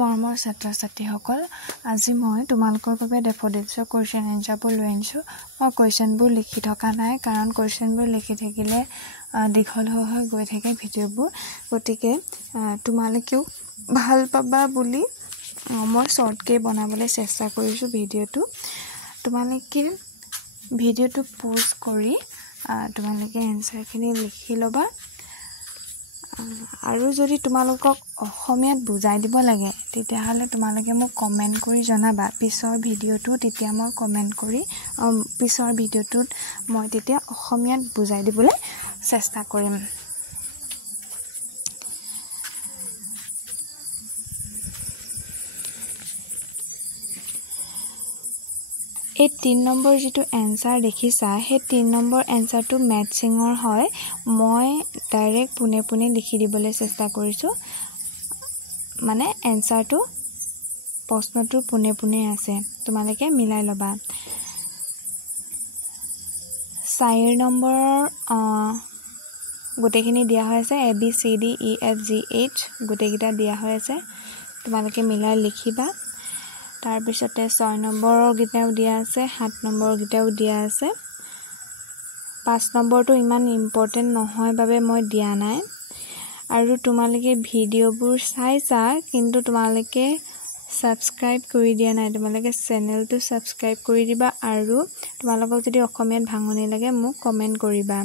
মৰমৰ ছাত্ৰ-ছাত্ৰীসকল, আজি মই তোমালোকৰ বাবে ডেফোডিলছৰ কুৱেশ্যন এনচাৰবোৰ লৈ আনিছোঁ। মই কুৱেশ্যনবোৰ লিখি থকা নাই, কাৰণ কুৱেশ্যনবোৰ লিখি থাকিলে দীঘল হৈ গৈ থাকে ভিডিঅ'বোৰ। গতিকে তোমালোকেও ভাল পাবা বুলি মই শ্বৰ্টকৈ বনাবলৈ চেষ্টা কৰিছোঁ ভিডিঅ'টো। তোমালোকে ভিডিঅ'টো প'জ কৰি তোমালোকে এনচাৰখিনি লিখি ল'বা। আৰু যদি তোমালোকক অসমীয়াত বুজাই দিব লাগে তেতিয়াহ'লে তোমালোকে মোক কমেণ্ট কৰি জনাবা পিছৰ ভিডিঅ'টো। তেতিয়া মই কমেণ্ট কৰি পিছৰ ভিডিঅ'টোত মই তেতিয়া অসমীয়াত বুজাই দিবলৈ চেষ্টা কৰিম। এই 3 নম্বৰ যিটো এনচাৰ দেখিছা, সেই 3 নম্বৰ এনচাৰটো মেটচিঙৰ হয়। মই ডাইৰেক্ট পোনে পোনে লিখি দিবলৈ চেষ্টা কৰিছোঁ, মানে এনচাৰটো প্ৰশ্নটোৰ পোনে পোনে আছে, তোমালোকে মিলাই ল'বা। 4 নম্বৰৰ গোটেইখিনি দিয়া হৈ আছে, ABCDEFGH গোটেইকেইটা দিয়া হৈ আছে, তোমালোকে মিলাই লিখিবা। তাৰপিছতে 6 নম্বৰৰ গিটাও দিয়া আছে, 7 নম্বৰৰ গিটাও দিয়া আছে। 5 নম্বৰটো ইমান ইম্পৰ্টেণ্ট নহয় বাবে মই দিয়া নাই। আৰু তোমালোকে ভিডিঅ'বোৰ চাইছা, কিন্তু তোমালোকে ছাবস্ক্ৰাইব কৰি দিয়া নাই। তোমালোকে চেনেলটো ছাবস্ক্ৰাইব কৰি দিবা, আৰু তোমালোকক যদি অসমীয়াত ভাঙনি লাগে মোক কমেণ্ট কৰিবা।